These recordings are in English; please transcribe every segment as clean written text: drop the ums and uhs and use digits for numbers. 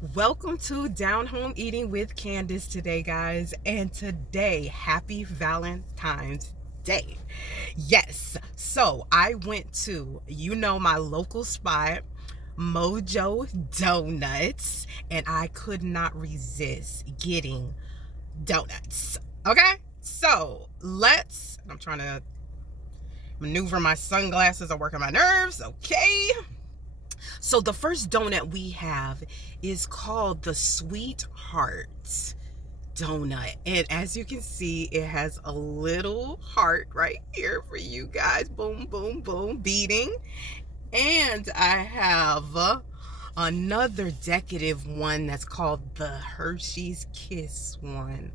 Welcome to Down Home Eating with Candace today, guys. And today, happy Valentine's Day. Yes, so I went to, my local spot, Mojo Donuts, and I could not resist getting donuts. Okay, so I'm trying to maneuver my sunglasses are working my nerves. Okay. So the first donut we have is called the Sweetheart donut. And as you can see, it has a little heart right here for you guys. Boom, boom, boom, beating. And I have another decorative one that's called the Hershey's Kiss one.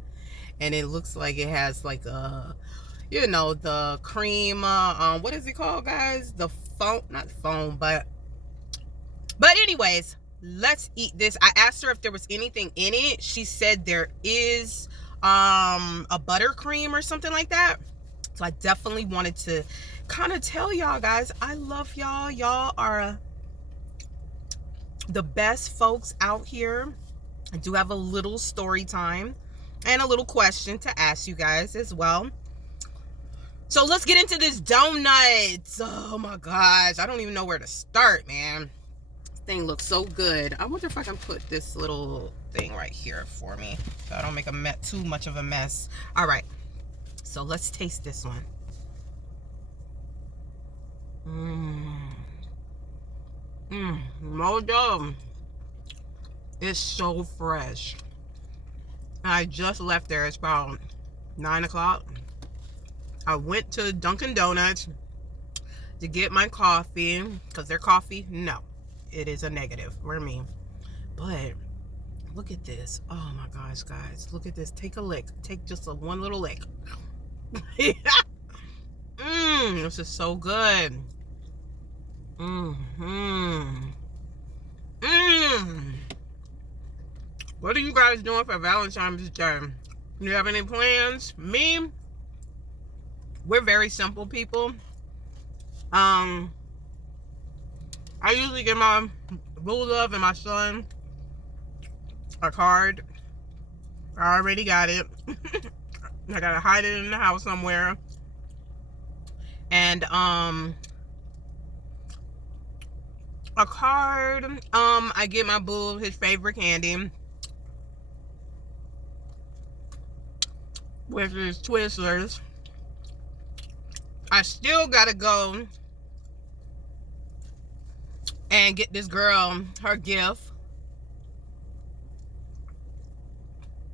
And it looks like it has like the cream, what is it called, guys? The foam, not foam, but anyways, let's eat this. I asked her if there was anything in it. She said there is a buttercream or something like that. So I definitely wanted to kind of tell y'all guys, I love y'all. Y'all are the best folks out here. I do have a little story time and a little question to ask you guys as well. So let's get into this donut. Oh my gosh, I don't even know where to start, man. Thing looks so good. I wonder if I can put this little thing right here for me so I don't make too much of a mess. All right, so let's taste this one. Mojo is so fresh. I just left there. It's about 9 o'clock. I went to Dunkin' Donuts to get my coffee because their coffee, no, it is a negative for me. But look at this. Oh my gosh, guys, look at this. Take a lick. Take just one little lick. This is so good. What are you guys doing for Valentine's Day? You have any plans? Me, we're very simple people. I usually give my boo love and my son a card. I already got it. I gotta hide it in the house somewhere. And a card. I get my boo his favorite candy, which is Twizzlers. I still gotta go and get this girl her gift.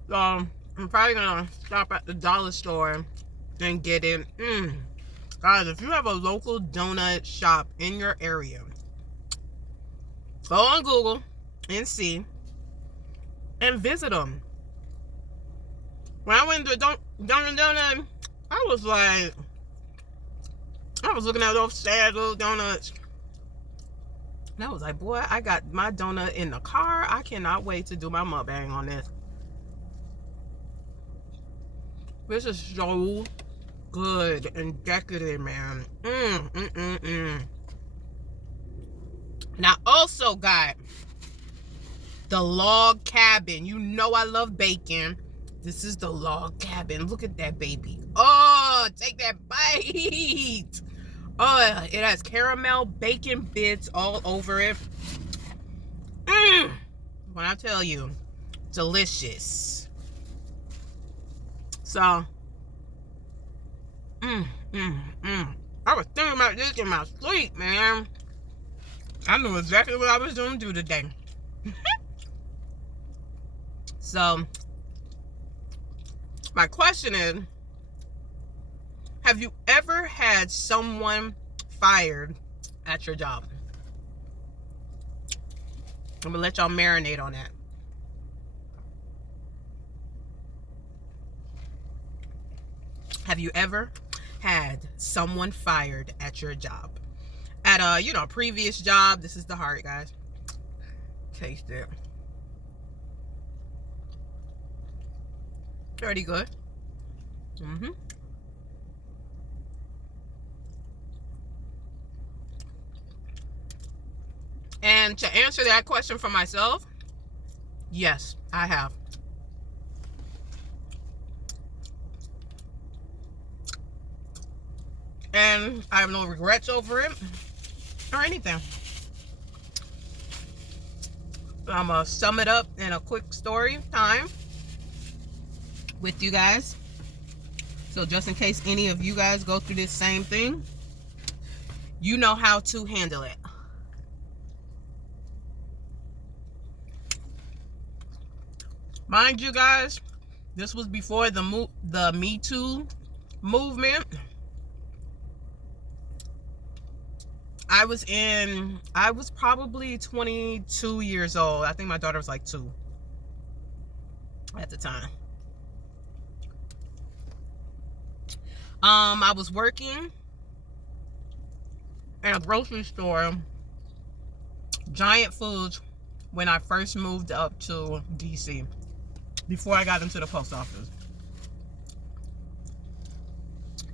So I'm probably gonna stop at the dollar store and get it. Guys, if you have a local donut shop in your area, go on Google and see and visit them. When I went to Dunkin' Donuts, I was looking at those sad little donuts. And I was like, boy, I got my donut in the car. I cannot wait to do my mukbang on this. This is so good and decorative, man. And I also got the log cabin. You know I love bacon. This is the log cabin. Look at that baby. Oh, take that bite. Oh, it has caramel bacon bits all over it. When I tell you, delicious. So, I was thinking about this in my sleep, man. I knew exactly what I was going to do today. So, my question is, have you ever had someone fired at your job? I'm going to let y'all marinate on that. Have you ever had someone fired at your job? At a previous job. This is the heart, guys. Taste it. Pretty good. And to answer that question for myself, Yes, I have. And I have no regrets over it or anything. I'm going to sum it up in a quick story time with you guys. So just in case any of you guys go through this same thing, you know how to handle it. Mind you guys, this was before the Me Too movement. I was probably 22 years old. I think my daughter was like 2 at the time. I was working in a grocery store, Giant Foods, when I first moved up to DC, before I got into the post office.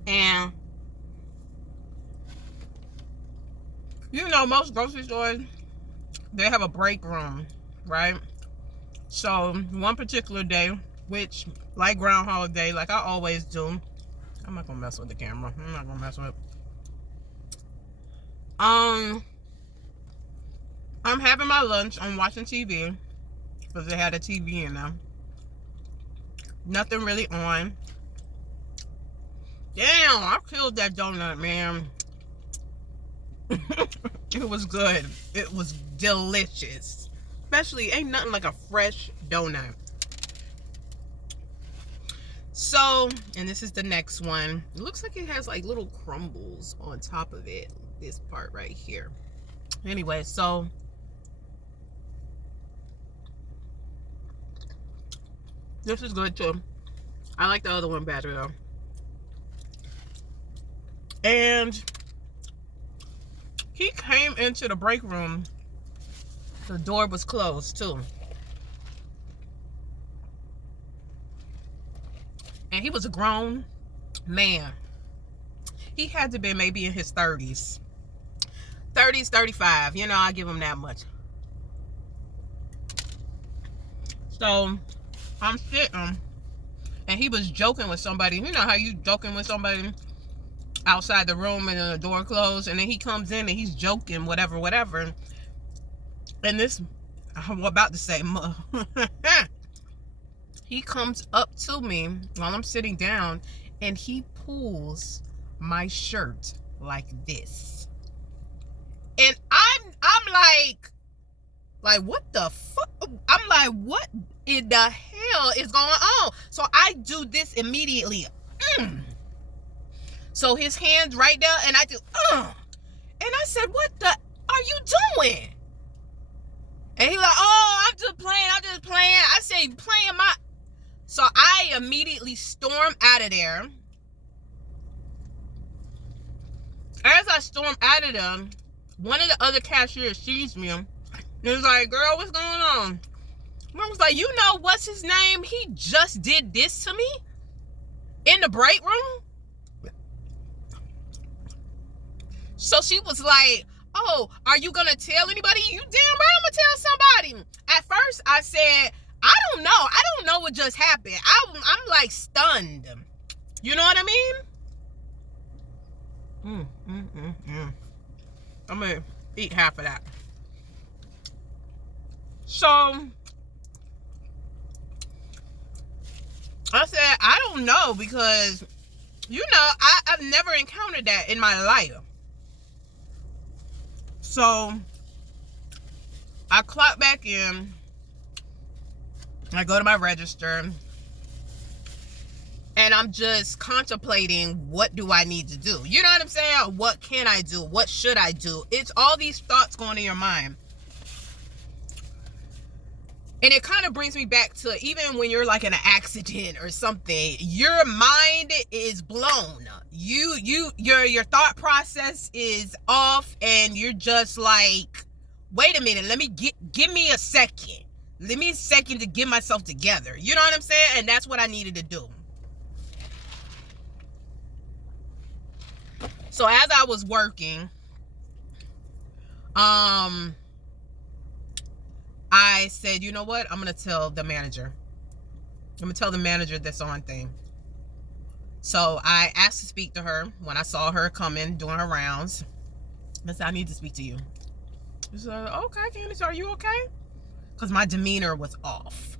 And you know, most grocery stores, they have a break room, right? So one particular day, which like Groundhog Day, like I always do, I'm not gonna mess with the camera. I'm not gonna mess with it. I'm having my lunch. I'm watching TV because they had a TV in there. Nothing really on. Damn, I killed that donut, man. It was good. It was delicious. Especially, ain't nothing like a fresh donut. So, and this is the next one. It looks like it has like little crumbles on top of it. This part right here. Anyway, so this is good too. I like the other one better though. And he came into the break room. The door was closed too. And he was a grown man. He had to be maybe in his 30s. 30s, 35. You know, I give him that much. So, I'm sitting. And he was joking with somebody. You know how you joking with somebody outside the room and then the door closed. And then he comes in and he's joking, whatever, whatever. And this, I'm about to say, he comes up to me while I'm sitting down and he pulls my shirt like this. And I'm like what the fuck? I'm like, what in the hell is going on? So I do this immediately. So his hand's right there and I do, and I said, what the are you doing? And he's like, oh, I'm just playing. I say, playing my... So I immediately storm out of there. As I storm out of there, one of the other cashiers sees me. And he's like, girl, what's going on? And I was like, you know, what's his name? He just did this to me in the break room. So she was like, oh, are you gonna tell anybody? You damn right I'm gonna tell somebody. At first I said, I don't know what just happened. I'm like stunned. You know what I mean? I'm gonna eat half of that. So I said, I don't know, because you know, I've never encountered that in my life. So I clock back in. I go to my register. And I'm just contemplating, what do I need to do? You know what I'm saying? What can I do? What should I do? It's all these thoughts going in your mind. And it kind of brings me back to even when you're like in an accident or something, your mind is blown. Your thought process is off and you're just like, wait a minute, give me a second. Give me a second to get myself together. You know what I'm saying? And that's what I needed to do. So as I was working, I I said, you know what? I'm going to tell the manager. I'm going to tell the manager this on thing. So I asked to speak to her when I saw her coming, doing her rounds. I said, I need to speak to you. She said, okay, Candace, are you okay? Because my demeanor was off.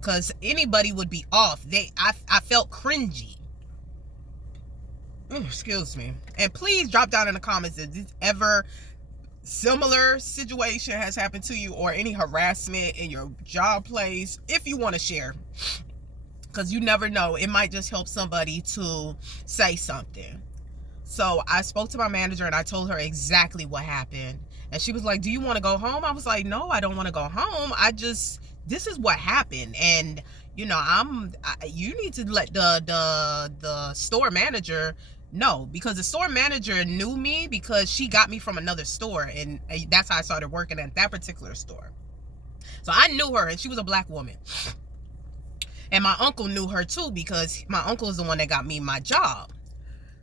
Because anybody would be off. I felt cringy. Ooh, excuse me. And please drop down in the comments if this ever similar situation has happened to you, or any harassment in your job place, if you want to share. Because you never know. It might just help somebody to say something. So I spoke to my manager and I told her exactly what happened. And she was like, do you want to go home? I was like, no, I don't want to go home. This is what happened. And, you know, you need to let the store manager know, because the store manager knew me because she got me from another store. And that's how I started working at that particular store. So I knew her, and she was a black woman. And my uncle knew her too, because my uncle is the one that got me my job.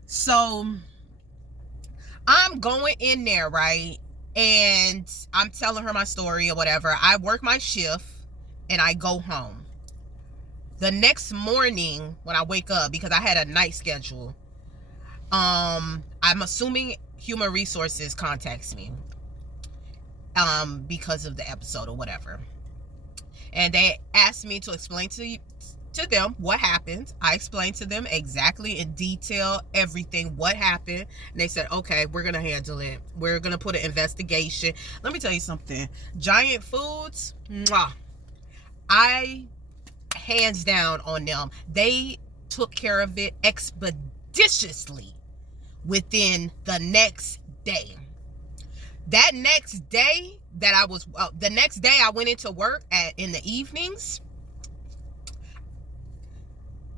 So I'm going in there, right? And I'm telling her my story or whatever. I work my shift and I go home. The next morning when I wake up, because I had a night schedule, I'm assuming Human Resources contacts me because of the episode or whatever. And they asked me to explain to them what happened. I explained to them exactly in detail everything what happened, and they said, okay, we're gonna handle it. We're gonna put an investigation. Let me tell you something. Giant Foods, mwah, I hands down on them. They took care of it expeditiously within the next day. That next day that the next day I went into work in the evenings,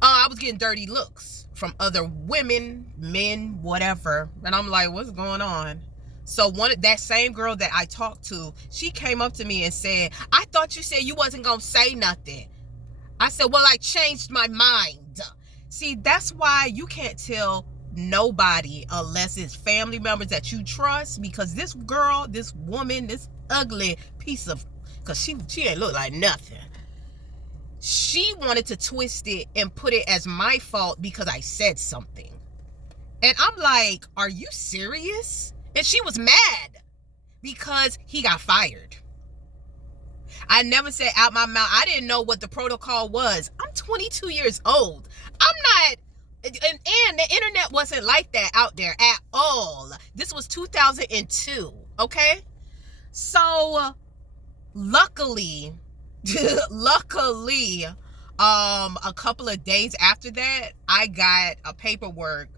I was getting dirty looks from other women, men, whatever. And I'm like, what's going on? So that same girl that I talked to, she came up to me and said, I thought you said you wasn't going to say nothing. I said, well, I changed my mind. See, that's why you can't tell nobody unless it's family members that you trust, because this girl, this woman, this ugly piece of, because she ain't look like nothing. She wanted to twist it and put it as my fault because I said something. And I'm like, are you serious? And she was mad because he got fired. I never said out my mouth. I didn't know what the protocol was. I'm 22 years old. I'm not, and the internet wasn't like that out there at all. This was 2002, okay? So, luckily, a couple of days after that, I got a paperwork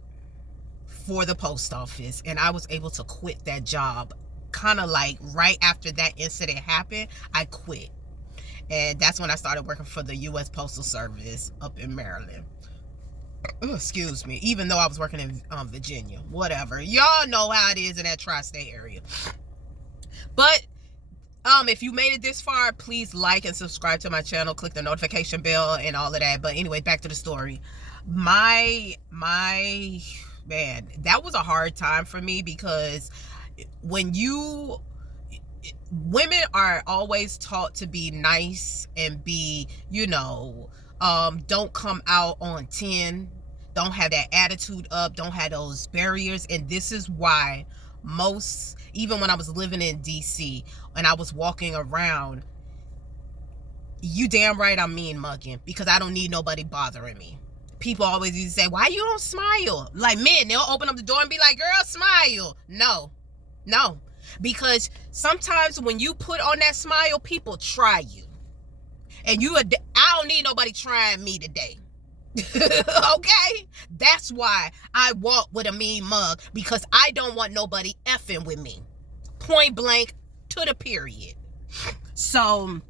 for the post office, and I was able to quit that job. Kind of like right after that incident happened, I quit. And that's when I started working for the U.S. Postal Service up in Maryland. Oh, excuse me. Even though I was working in Virginia. Whatever. Y'all know how it is in that tri-state area. But if you made it this far, please like and subscribe to my channel. Click the notification bell and all of that. But anyway, back to the story. My man, that was a hard time for me, because when women are always taught to be nice and be, don't come out on 10, don't have that attitude up, don't have those barriers. And this is why even when I was living in DC and I was walking around, you damn right I'm mean mugging, because I don't need nobody bothering me. People always used to say, why you don't smile? Like, men, they'll open up the door and be like, girl, smile. No, because sometimes when you put on that smile, people try you. And I don't need nobody trying me today. Okay? That's why I walk with a mean mug, because I don't want nobody effing with me. Point blank to the period. So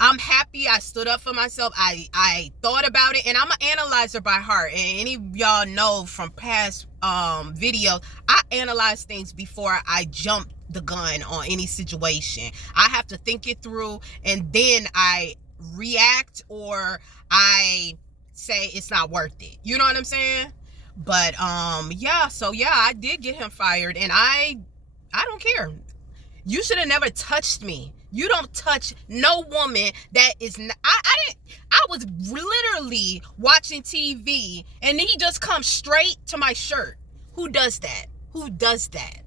I'm happy I stood up for myself. I thought about it, and I'm an analyzer by heart. And any of y'all know from past videos, I analyze things before I jump the gun on any situation. I have to think it through, and then I react, or I say it's not worth it. You know what I'm saying? But I did get him fired, and I don't care. You should have never touched me. You don't touch no woman that is not, I was literally watching TV and he just comes straight to my shirt. Who does that? Who does that?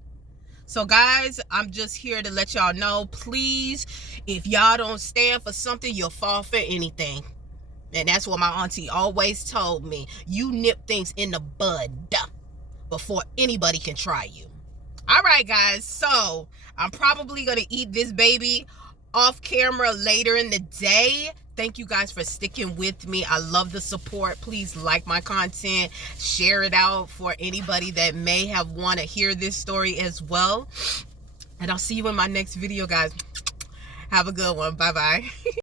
So guys, I'm just here to let y'all know, please, if y'all don't stand for something, you'll fall for anything. And that's what my auntie always told me. You nip things in the bud before anybody can try you. All right, guys. So I'm probably going to eat this baby off camera later in the day. Thank you guys for sticking with me. I love the support. Please like my content. Share it out for anybody that may have want to hear this story as well. And I'll see you in my next video, guys. Have a good one. Bye-bye.